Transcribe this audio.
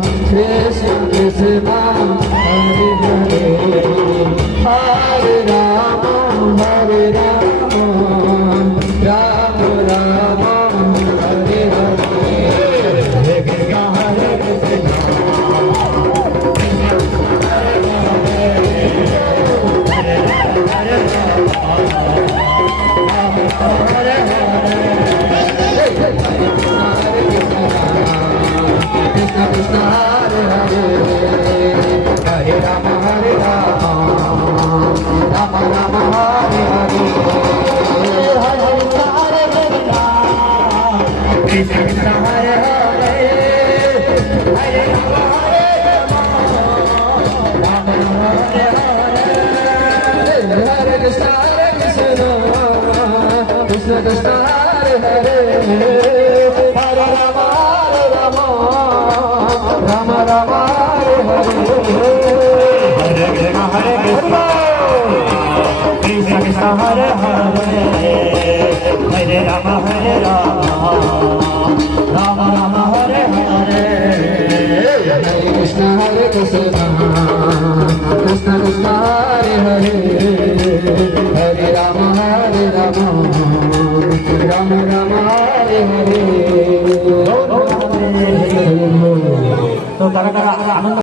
Krishna Krishna Hare Hare Hare Rama Hare Rama Rama Rama Hare Hare Hare Krishna Hare Krishna Krishna Krishna Hare Hare Hare Rama Hare Rama Rama Rama Hare Hare Hare Krishna Hare Krishna Krishna Krishna Hare Hare Hare Rama Hare Rama Rama Rama Hare Hare Hare Krishna Krishna Krishna Hare Hare Hare Rama Hare Rama Rama Rama Hare Hare Hare Krishna Hare Krishna Krishna Krishna Hare Hare Hare Rama Hare Rama Rama Rama Hare Hare Hare Krishna Hare Krishna Krishna Krishna Hare Hare Hare Rama Hare Rama Rama Rama Hare Hare तो